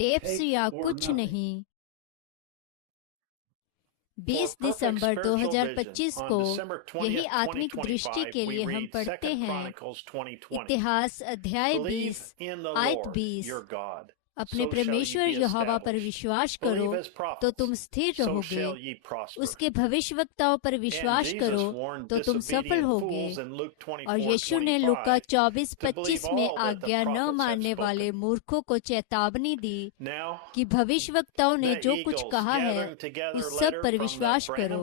Tapes या कुछ नहीं। 20 दिसंबर 2025 को यही आत्मिक दृष्टि के लिए हम पढ़ते हैं इतिहास अध्याय 20 आयत 20। अपने परमेश्वर यहोवा पर विश्वास करो तो तुम स्थिर रहोगे, उसके भविष्यवक्ताओं पर विश्वास करो तो तुम सफल होगे। और यीशु ने लूका 24:25 में आज्ञा न मानने वाले मूर्खों को चेतावनी दी कि भविष्यवक्ताओं ने जो कुछ कहा है उस सब पर विश्वास करो।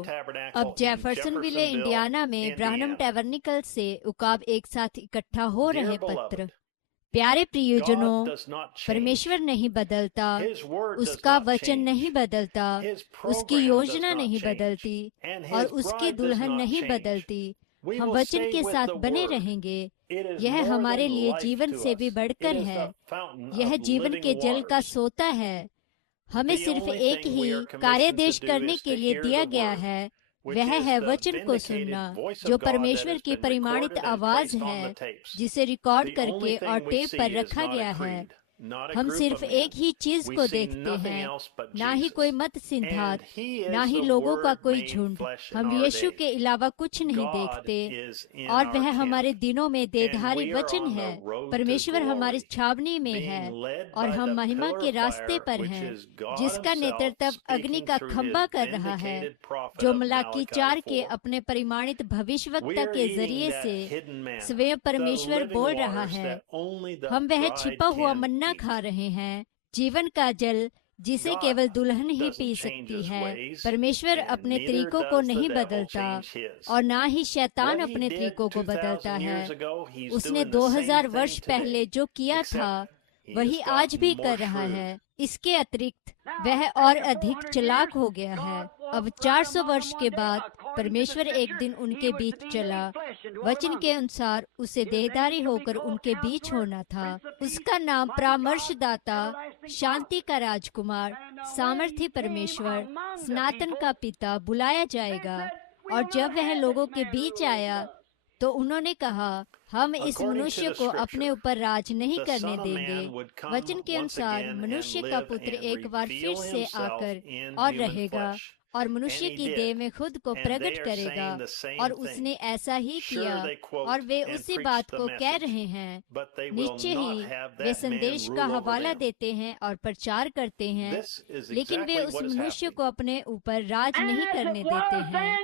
अब जेफरसनविले इंडियाना में ब्राह्नम टैबरनेकल से उकाब एक साथ इकट्ठा हो रहे पत्र। प्यारे प्रियजनों, परमेश्वर नहीं बदलता, उसका वचन नहीं बदलता, उसकी योजना नहीं बदलती और उसकी दुल्हन नहीं बदलती। हम वचन के साथ बने रहेंगे। यह हमारे लिए जीवन से भी बढ़कर है। यह जीवन के जल का सोता है। हमें सिर्फ एक ही कार्यादेश करने के लिए दिया गया है, वह है वचन को सुनना, जो परमेश्वर की परिमाणित आवाज है जिसे रिकॉर्ड करके और टेप पर रखा गया है। हम सिर्फ एक ही चीज को देखते हैं, ना ही कोई मत सिद्धांत, ना ही लोगों का कोई झुंड। हम यीशु के अलावा कुछ नहीं देखते और वह हमारे दिनों में देधारी वचन है। परमेश्वर हमारी छावनी में है और हम महिमा के रास्ते पर हैं, जिसका नेतृत्व अग्नि का खंभा कर रहा है, जो मलाकी 4 के अपने परिमाणित भविष्यवक्ता के जरिए से स्वयं परमेश्वर बोल रहा है। हम वह छिपा हुआ मन्ना खा रहे हैं, जीवन का जल जिसे केवल दुल्हन ही पी सकती है। परमेश्वर अपने तरीकों को नहीं बदलता और ना ही शैतान अपने तरीकों को बदलता है। उसने 2000 वर्ष पहले जो किया था वही आज भी कर रहा है। इसके अतिरिक्त वह और अधिक चालाक हो गया है। अब 400 वर्ष के बाद परमेश्वर एक दिन उनके बीच चला। वचन के अनुसार उसे देहधारी होकर उनके बीच होना था। उसका नाम परामर्शदाता, शांति का राजकुमार, सामर्थी परमेश्वर, सनातन का पिता बुलाया जाएगा। और जब वह लोगों के बीच आया तो उन्होंने कहा, हम इस मनुष्य को अपने ऊपर राज नहीं करने देंगे। वचन के अनुसार मनुष्य का पुत्र एक बार फिर से आकर और रहेगा और मनुष्य की देह में खुद को प्रकट करेगा। और उसने ऐसा ही किया और वे उसी बात को कह रहे हैं। निश्चय ही वे संदेश का हवाला देते हैं और प्रचार करते हैं, लेकिन वे उस मनुष्य को अपने ऊपर राज नहीं करने देते हैं।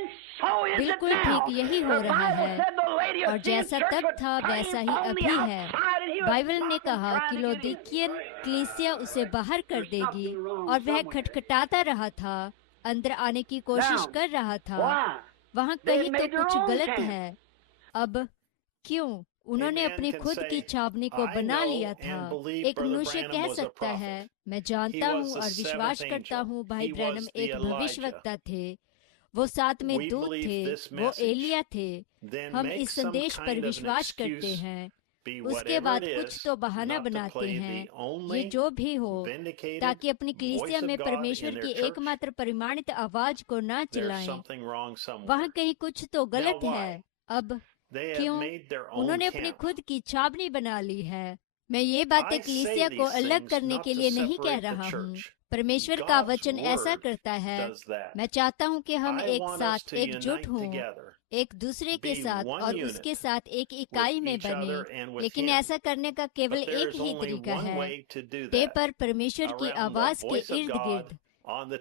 बिल्कुल ठीक यही हो रहा है और जैसा तब था वैसा ही अभी है। बाइबल ने कहा कि लौदीकियन कलीसिया उसे बाहर कर देगी और वह खटखटाता रहा था, अंदर आने की कोशिश कर रहा था। वहाँ कहीं तो कुछ गलत है। अब क्यों? उन्होंने अपनी खुद की छावनी को बना लिया था। एक मनुष्य कह सकता है, मैं जानता हूँ और विश्वास करता हूँ भाई ब्रैनम एक भविष्यवक्ता थे, वो 7 में दूत थे, वो एलिया थे। हम इस संदेश पर विश्वास करते हैं। उसके बाद कुछ तो बहाना बनाते हैं, ये जो भी हो, ताकि अपनी कलीसिया में परमेश्वर की एकमात्र परिमाणित आवाज को ना चलाएं। वहाँ कहीं कुछ तो गलत है। अब क्यों? उन्होंने अपनी खुद की छावनी बना ली है। मैं ये बातें कलीसिया को अलग करने के लिए नहीं कह रहा हूँ। परमेश्वर का वचन ऐसा करता है। मैं चाहता हूँ कि हम एक साथ एकजुट हों, एक दूसरे के साथ और उसके साथ एक इकाई में बने। लेकिन ऐसा करने का केवल एक ही तरीका है, टेप पर परमेश्वर की आवाज के इर्द गिर्द।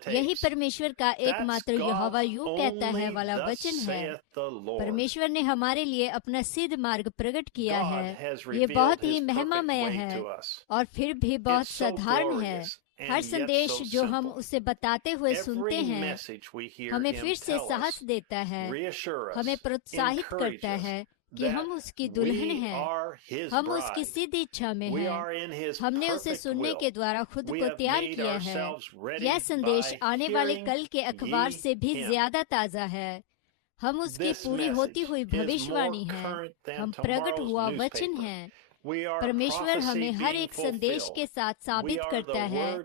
यही परमेश्वर का एकमात्र यहोवा यूं कहता है वाला वचन है। परमेश्वर ने हमारे लिए अपना सिद्ध मार्ग प्रकट किया है। ये बहुत ही महिमामय है और फिर भी बहुत साधारण है। हर संदेश जो हम उसे बताते हुए सुनते हैं हमें फिर से साहस देता है, हमें प्रोत्साहित करता है कि हम उसकी दुल्हन हैं, हम उसकी सिद्ध इच्छा में हैं। हमने उसे सुनने के द्वारा खुद को तैयार किया है। यह संदेश आने वाले कल के अखबार से भी ज्यादा ताजा है। हम उसकी पूरी होती हुई भविष्यवाणी है। हम प्रकट हुआ वचन हैं। परमेश्वर हमें हर एक संदेश के साथ साबित करता है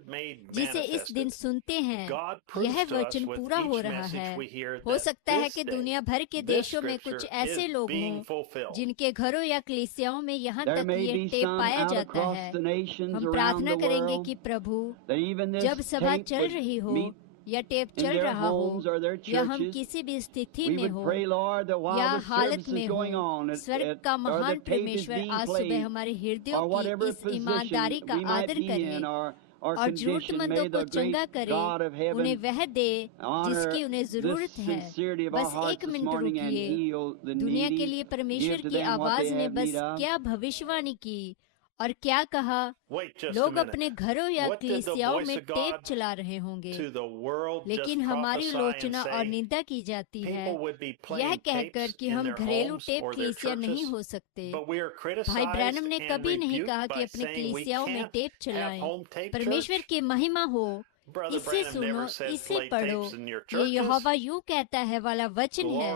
जिसे इस दिन सुनते हैं यह वचन पूरा हो रहा है। हो सकता है कि दुनिया भर के देशों में कुछ ऐसे लोग हों जिनके घरों या कलीसियाओं में यहाँ तक ये टेप पाया जाता है। हम प्रार्थना करेंगे कि प्रभु जब सभा चल रही हो या टेप चल रहा हो या हम किसी भी स्थिति में हो या हालत में हो, स्वर्ग का महान परमेश्वर आज सुबह हमारे हृदयों की इस ईमानदारी का आदर करे और जरूरतमंदों को चंगा करे, उन्हें वह दे जिसकी उन्हें जरूरत है। बस एक मिनट रुकिए। दुनिया के लिए परमेश्वर की आवाज ने बस क्या भविष्यवाणी की और क्या कहा। लोग अपने घरों या कलीसियाओं में टेप चला रहे होंगे, लेकिन हमारी आलोचना और निंदा की जाती है यह कहकर कि हम घरेलू टेप कलीसिया नहीं हो सकते। भाई ब्रैनम ने कभी नहीं कहा कि अपने कलीसियाओं में टेप चलाएं। परमेश्वर की महिमा हो। इसे सुनो, इसे पढ़ो। ये यहोवा यूं कहता है वाला वचन है,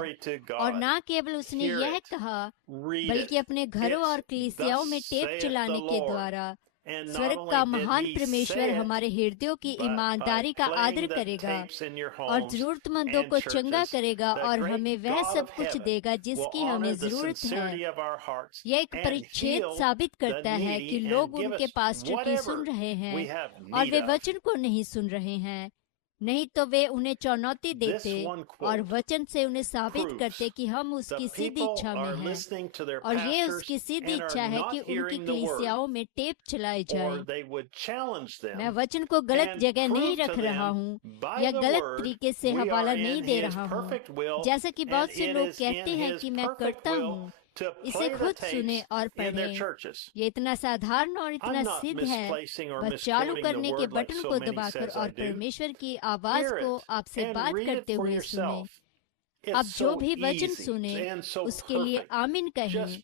और ना केवल उसने यह कहा बल्कि अपने घरों और कलीसियाओं में टेप चलाने के द्वारा स्वर्ग का महान परमेश्वर हमारे हृदयों की ईमानदारी का आदर करेगा और जरूरतमंदों को चंगा करेगा और हमें वह सब कुछ देगा जिसकी हमें जरूरत है। यह एक परिच्छेद साबित करता है कि लोग उनके पास्टर की सुन रहे हैं और वे वचन को नहीं सुन रहे हैं। नहीं तो वे उन्हें चुनौती देते और वचन से उन्हें साबित करते कि हम उसकी सीधी इच्छा में हैं, और ये उसकी सीधी इच्छा है कि उनकी कलीसियाओं में टेप चलाए जाए। मैं वचन को गलत जगह नहीं रख रहा हूँ या गलत तरीके से हवाला नहीं दे रहा हूँ, जैसा कि बहुत से लोग कहते हैं कि मैं करता हूँ। इसे खुद सुने और पढ़ें। ये इतना साधारण और इतना सिद्ध है। बस चालू करने के बटन को दबाकर और परमेश्वर की आवाज को आपसे बात करते हुए सुने। आप जो भी वचन सुने उसके लिए आमीन कहें।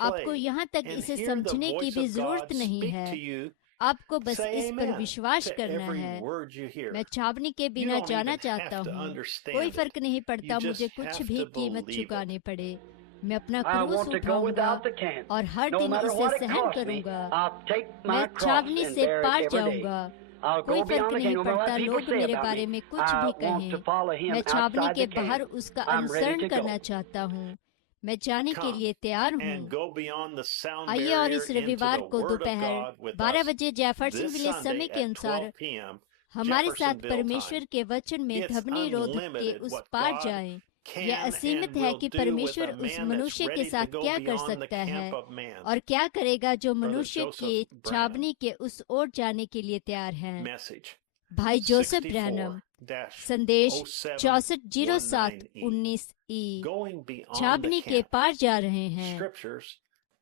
आपको यहाँ तक इसे समझने की भी जरूरत नहीं है, आपको बस इस पर विश्वास करना है। मैं छावनी के बिना जाना चाहता हूँ। कोई फर्क नहीं पड़ता मुझे कुछ भी कीमत चुकाने पड़े। मैं अपना क्रूस उठाऊंगा और हर दिन इसे सहन करूंगा। मैं छावनी से पार जाऊंगा। कोई फर्क नहीं पड़ता लोग मेरे बारे में कुछ भी कहें। मैं छावनी के बाहर उसका अनुसरण करना चाहता हूँ। मैं जाने के लिए तैयार हूँ। आइए और इस रविवार को दोपहर 12 बजे जेफरसन विलेज समय के अनुसार हमारे साथ परमेश्वर के वचन में धबनी रोध के उस पार जाएं। यह असीमित है कि परमेश्वर उस मनुष्य के साथ क्या कर सकता है और क्या करेगा जो मनुष्य की छावनी के उस ओर जाने के लिए तैयार है। भाई जोसेफ ब्रैनम, संदेश 6407-19E। छावनी के पार जा रहे हैं।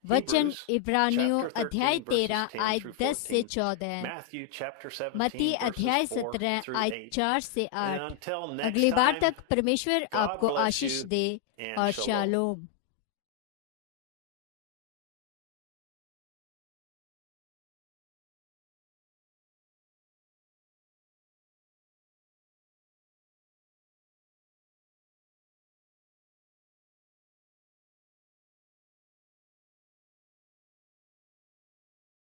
वचन इब्रानियों अध्याय 13 आयत 10 से 14, मत्ती अध्याय 17 आयत 4 से 8। अगली बार तक परमेश्वर आपको आशीष दे और शालोम।